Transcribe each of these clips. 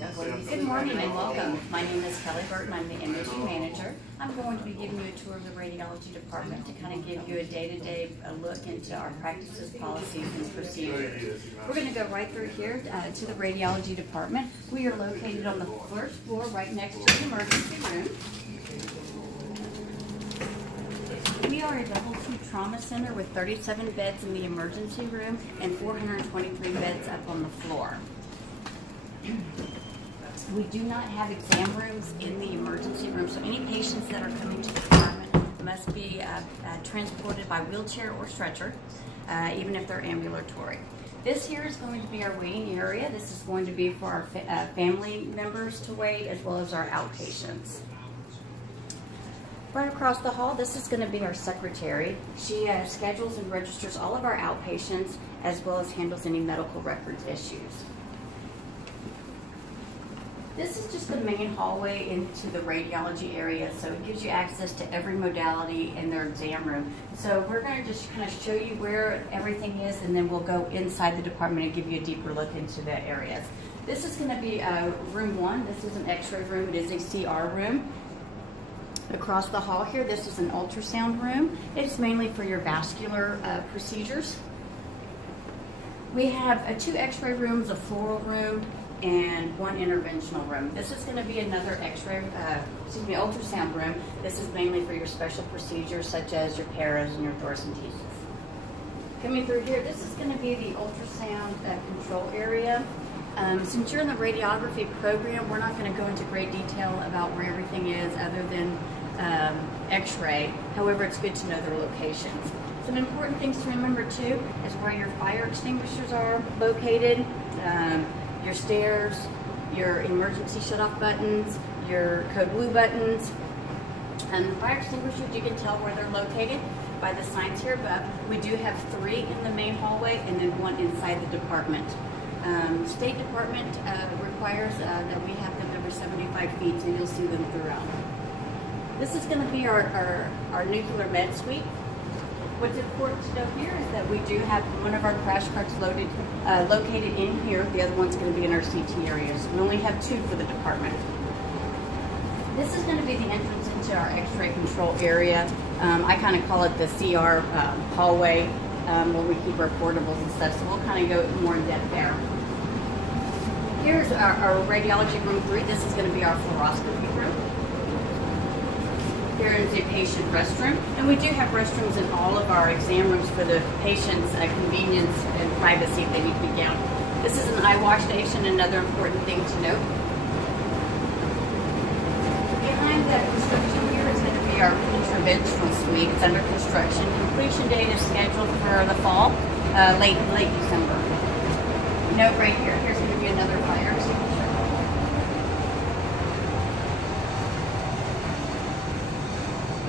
Good morning and welcome. My name is Kelly Burton. I'm the imaging manager. I'm going to be giving you a tour of the radiology department to kind of give you a day-to-day look into our practices, policies, and procedures. We're going to go right through here to the radiology department. We are located on the first floor right next to the emergency room. We are a level 2 trauma center with 37 beds in the emergency room and 423 beds up on the floor. We do not have exam rooms in the emergency room, so any patients that are coming to the department must be transported by wheelchair or stretcher, even if they're ambulatory. This here is going to be our waiting area. This is going to be for our family members to wait, as well as our outpatients. Right across the hall, this is going to be our secretary. She schedules and registers all of our outpatients, as well as handles any medical records issues. This is just the main hallway into the radiology area, so it gives you access to every modality in their exam room. So we're going to just kind of show you where everything is, and then we'll go inside the department and give you a deeper look into the areas. This is going to be room 1. This is an x-ray room. It is a CR room. Across the hall here, this is an ultrasound room. It's mainly for your vascular procedures. We have 2 x-ray rooms, a fluoral room, and 1 interventional room. This is going to be another ultrasound room. This is mainly for your special procedures such as your paras and your thoracentesis. Coming through here, this is going to be the ultrasound control area. Since you're in the radiography program, we're not going to go into great detail about where everything is other than x-ray. However, it's good to know their locations. Some important things to remember too is where your fire extinguishers are located, your stairs, your emergency shut-off buttons, your code blue buttons. And the fire extinguishers, you can tell where they're located by the signs here, but we do have 3 in the main hallway and then 1 inside the department. State Department requires that we have them every 75 feet, so you'll see them throughout. This is going to be our nuclear med suite. What's important to know here is that we do have one of our crash carts located in here. The other one's going to be in our CT areas. We only have 2 for the department. This is going to be the entrance into our x-ray control area. I kind of call it the CR hallway where we keep our portables and stuff, so we'll kind of go more in depth there. Here's our radiology room 3. This is going to be our fluoroscopy room. Here is a patient restroom, and we do have restrooms in all of our exam rooms for the patient's convenience and privacy if they need to be down. This is an eye wash station, another important thing to note. Behind that construction here is going to be our interventional suite. It's under construction. Completion date is scheduled for the fall, late December. Note right here, here's going to be another fire extinguisher.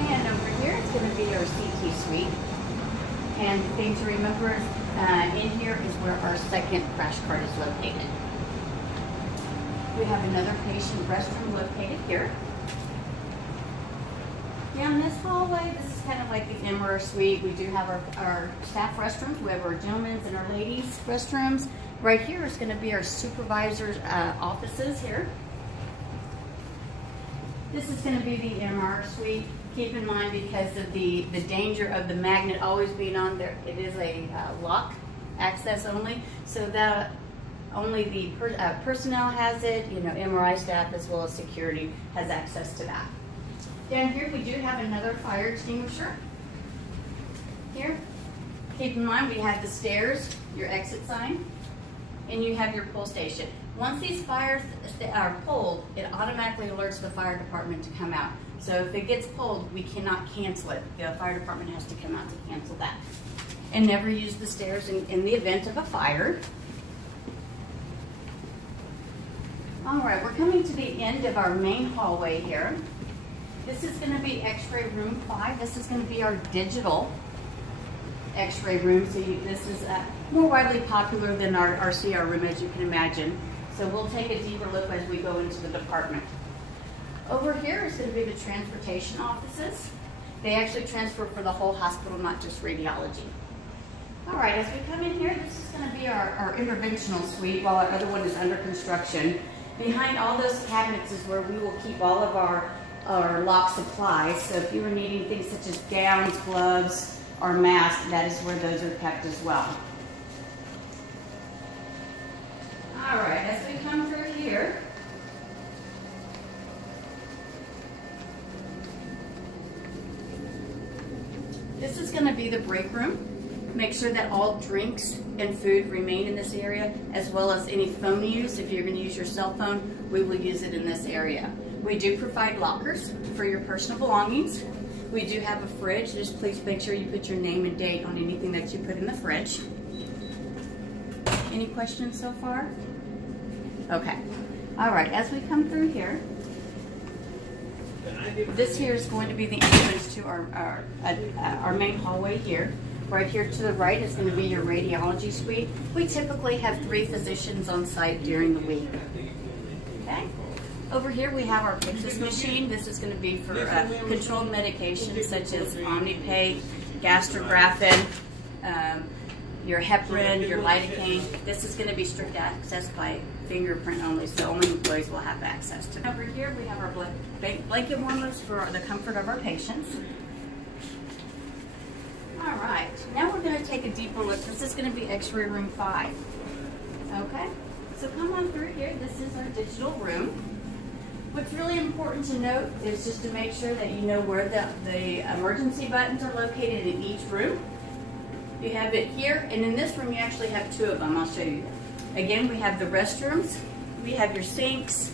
And over here it's going to be our CT suite. And the thing to remember in here is where our second crash cart is located. We have another patient restroom located here. Down this hallway, this is kind of like the MR suite. We do have our staff restrooms. We have our gentlemen's and our ladies' restrooms. Right here is going to be our supervisor's offices here. This is going to be the MR suite. Keep in mind, because of the danger of the magnet always being on there, it is a lock access only, so that only the personnel has it, MRI staff as well as security has access to that. Down here we do have another fire extinguisher. Here, keep in mind we have the stairs, your exit sign, and you have your pull station. Once these fires are pulled, it automatically alerts the fire department to come out. So if it gets pulled, we cannot cancel it. The fire department has to come out to cancel that. And never use the stairs in the event of a fire. All right, we're coming to the end of our main hallway here. This is going to be x-ray room 5. This is going to be our digital x-ray room. So this is more widely popular than our CR room, as you can imagine. So we'll take a deeper look as we go into the department. Over here is going to be the transportation offices. They actually transfer for the whole hospital, not just radiology. All right, as we come in here, this is going to be our interventional suite while our other one is under construction. Behind all those cabinets is where we will keep all of our lock supplies. So if you were needing things such as gowns, gloves, or masks, that is where those are kept as well. All right, as we come through here, this is going to be the break room. Make sure that all drinks and food remain in this area, as well as any phone use. If you're going to use your cell phone, we will use it in this area. We do provide lockers for your personal belongings. We do have a fridge. Just please make sure you put your name and date on anything that you put in the fridge. Any questions so far? Okay. All right, as we come through here, this here is going to be the entrance to our main hallway here. Right here to the right is going to be your radiology suite. We typically have 3 physicians on site during the week. Okay. Over here we have our Pyxis machine. This is going to be for controlled medications such as Omnipay, Gastrografin, your heparin, your lidocaine. This is going to be strict access by fingerprint only, so only employees will have access to it. Over here we have our blanket warmers for the comfort of our patients. All right, now we're going to take a deeper look. This is going to be X-ray room 5. Okay, so come on through here. This is our digital room. What's really important to note is just to make sure that you know where the emergency buttons are located in each room. You have it here, and in this room you actually have 2 of them. I'll show you. Again, we have the restrooms. We have your sinks,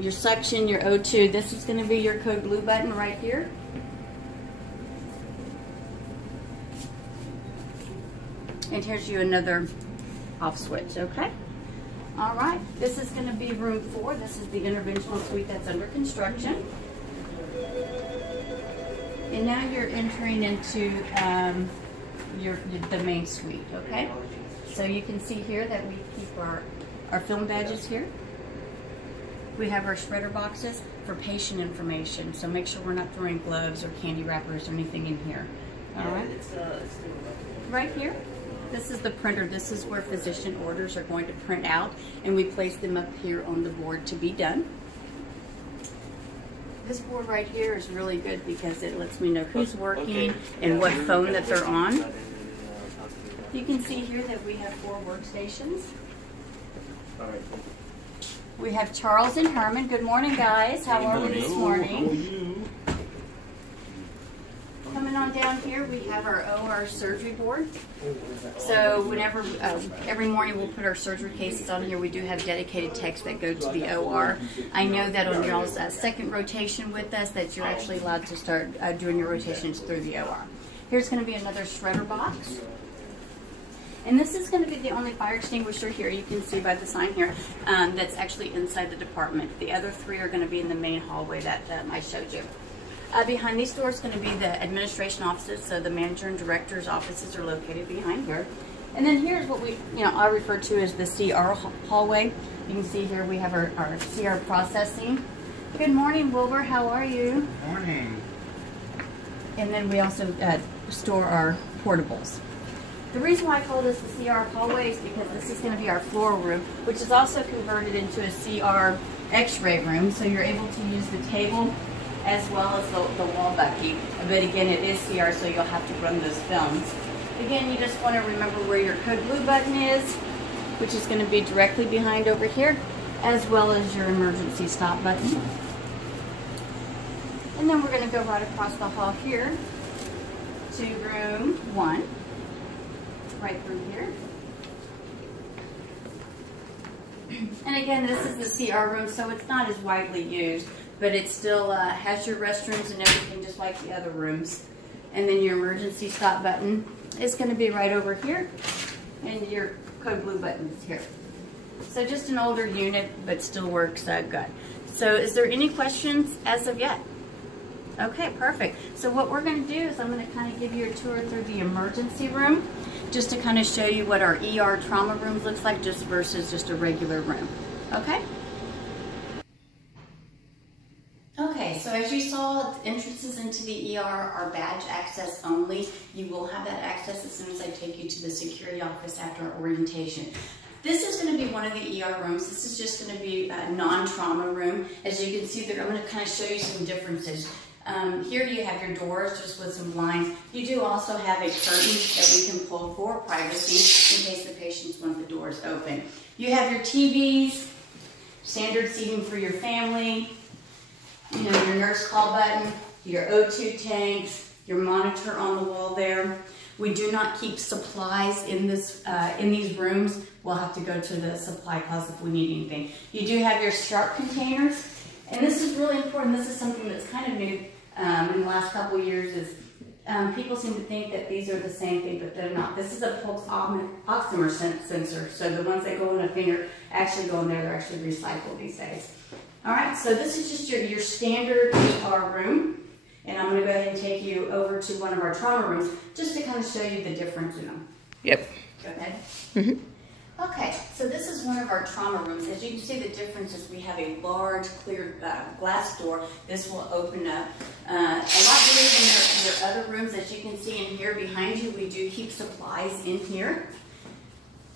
your suction, your O2. This is going to be your code blue button right here. And here's you another off switch, okay? All right, this is going to be room 4. This is the interventional suite that's under construction. And now you're entering into the main suite, okay? So you can see here that we keep our film badges here. We have our shredder boxes for patient information, so make sure we're not throwing gloves or candy wrappers or anything in here. All right? Right here. This is the printer. This is where physician orders are going to print out, and we place them up here on the board to be done. This board right here is really good because it lets me know who's working and what phone that they're on. You can see here that we have 4 workstations. We have Charles and Herman. Good morning, guys. How are we this morning? Coming on down here, we have our OR surgery board. So whenever, every morning we'll put our surgery cases on here. We do have dedicated techs that go to the OR. I know that on y'all's second rotation with us that you're actually allowed to start doing your rotations through the OR. Here's going to be another shredder box. And this is going to be the only fire extinguisher here, you can see by the sign here, that's actually inside the department. The other 3 are going to be in the main hallway that I showed you. Behind these doors is going to be the administration offices, so the manager and director's offices are located behind here. And then here's what I refer to as the CR hallway. You can see here we have our CR processing. Good morning, Wilbur. How are you? Good morning. And then we also store our portables. The reason why I call this the CR hallway is because this is going to be our floor room, which is also converted into a CR X-ray room, so you're able to use the table as well as the wall bucky. But again, it is CR, so you'll have to run those films. Again, you just want to remember where your code blue button is, which is going to be directly behind over here, as well as your emergency stop button. And then we're going to go right across the hall here to room 1, right through here. And again, this is the CR room, so it's not as widely used, but it still has your restrooms and everything just like the other rooms. And then your emergency stop button is going to be right over here, and your code blue button is here. So just an older unit, but still works good. So is there any questions as of yet? Okay, perfect. So what we're going to do is I'm going to kind of give you a tour through the emergency room, just to kind of show you what our ER trauma room looks like just versus just a regular room. Okay? Okay, so as you saw, entrances into the ER are badge access only. You will have that access as soon as I take you to the security office after our orientation. This is going to be one of the ER rooms. This is just going to be a non-trauma room. As you can see there, I'm going to kind of show you some differences. Here you have your doors just with some blinds. You do also have a curtain that we can pull for privacy in case the patients want the doors open. You have your TVs, standard seating for your family, your nurse call button, your O2 tanks, your monitor on the wall there. We do not keep supplies in these rooms. We'll have to go to the supply closet if we need anything. You do have your sharp containers, and this is really important. This is something that's kind of new in the last couple of years. Is people seem to think that these are the same thing, but they're not. This is a pulse oximeter sensor, so the ones that go in a finger actually go in there. They're actually recycled these days. All right, so this is just your standard ER room. And I'm going to go ahead and take you over to one of our trauma rooms just to kind of show you the difference in them. Yep. Go ahead. Mm-hmm. Okay, so this is one of our trauma rooms. As you can see, the difference is we have a large, clear glass door. This will open up a lot bigger than your other rooms. As you can see in here behind you, we do keep supplies in here.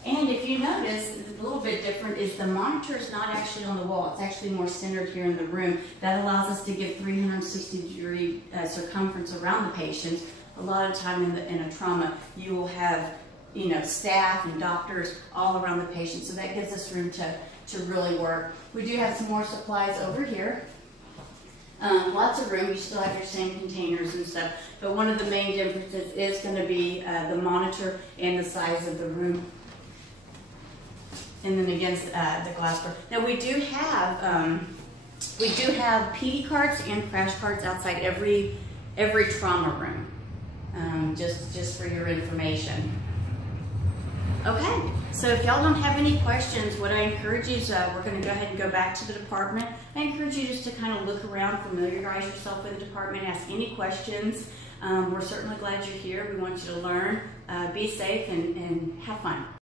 And if you notice, a little bit different is the monitor is not actually on the wall. It's actually more centered here in the room. That allows us to give 360-degree circumference around the patient. A lot of time in a trauma, you will have staff and doctors all around the patient. So that gives us room to really work. We do have some more supplies over here. Lots of room. You still have your same containers and stuff. But one of the main differences is going to be the monitor and the size of the room. And then against the glass door. Now we do have PD carts and crash carts outside every trauma room, just for your information. Okay, so if y'all don't have any questions, what I encourage you is we're going to go ahead and go back to the department. I encourage you just to kind of look around, familiarize yourself with the department, ask any questions. We're certainly glad you're here. We want you to learn, be safe, and have fun.